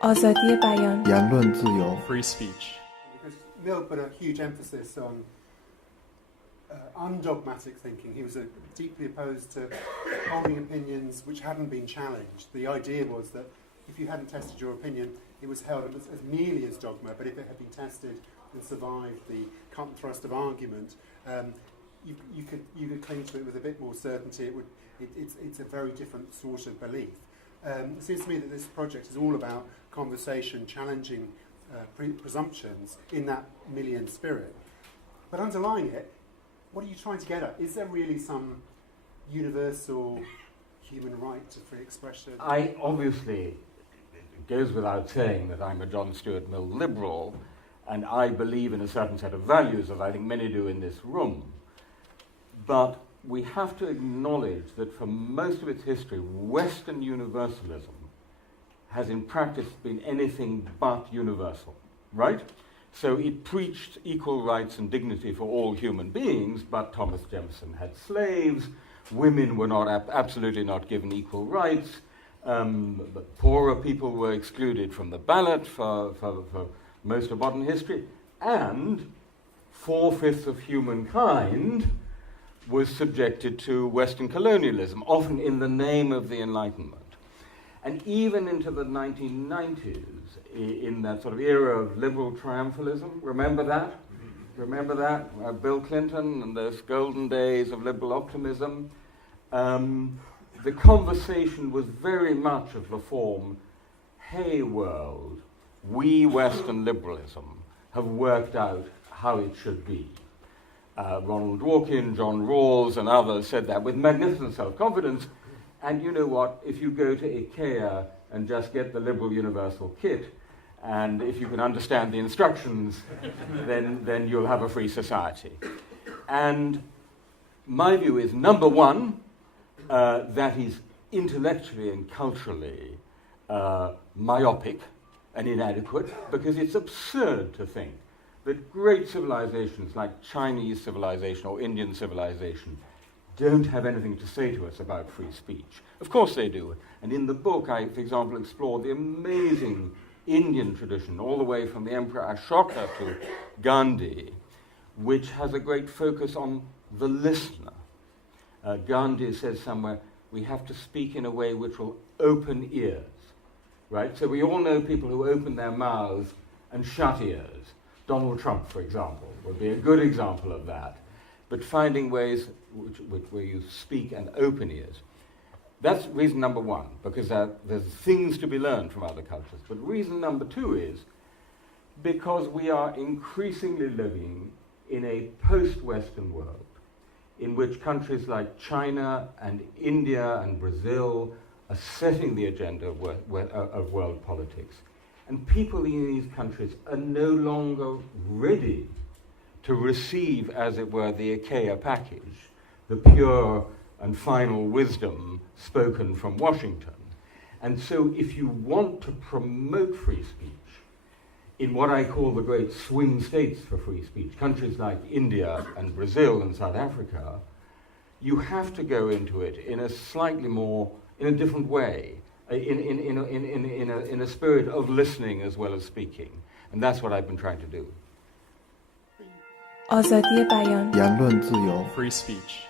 آزادی بیان.言论自由 Free speech. Because Mill put a huge emphasis on undogmatic thinking. He was deeply opposed to holding opinions which hadn't been challenged. The idea was that if you hadn't tested your opinion, it was held as merely as dogma, but if it had been tested and survived the cut and thrust of argument, you could cling to it with a bit more certainty. It's a very different sort of belief. It seems to me that this project is all about conversation, challenging presumptions in that million spirit. But underlying it, what are you trying to get at? Is there really some universal human right to free expression? Obviously, it goes without saying that I'm a John Stuart Mill liberal, and I believe in a certain set of values, as I think many do in this room. But we have to acknowledge that for most of its history, Western universalism has in practice been anything but universal, right? So it preached equal rights and dignity for all human beings, but Thomas Jefferson had slaves, women were not absolutely not given equal rights, but poorer people were excluded from the ballot for most of modern history, and 4/5 of humankind was subjected to Western colonialism, often in the name of the Enlightenment. And even into the 1990s, in that sort of era of liberal triumphalism, remember that? Remember that? Bill Clinton and those golden days of liberal optimism. The conversation was very much of the form, hey world, we Western liberalism have worked out how it should be. Ronald Dworkin, John Rawls, and others said that with magnificent self-confidence. And you know what? If you go to Ikea and just get the Liberal Universal Kit, and if you can understand the instructions, then you'll have a free society. And my view is, number one, that is intellectually and culturally myopic and inadequate, because it's absurd to think that great civilizations like Chinese civilization or Indian civilization don't have anything to say to us about free speech. Of course they do. And in the book, I, for example, explore the amazing Indian tradition, all the way from the Emperor Ashoka to Gandhi, which has a great focus on the listener. Gandhi says somewhere, we have to speak in a way which will open ears, right? So we all know people who open their mouths and shut ears. Donald Trump, for example, would be a good example of that. But finding ways where you speak and open ears. That's reason number one, because there's things to be learned from other cultures. But reason number two is because we are increasingly living in a post-Western world in which countries like China and India and Brazil are setting the agenda of world politics. And people in these countries are no longer ready to receive, as it were, the Ikea package, the pure and final wisdom spoken from Washington. And so if you want to promote free speech in what I call the great swing states for free speech, countries like India and Brazil and South Africa, you have to go into it in a slightly more, in a different way, in a spirit of listening as well as speaking. And that's what I've been trying to do. آزادی بیان.言论自由 Free speech.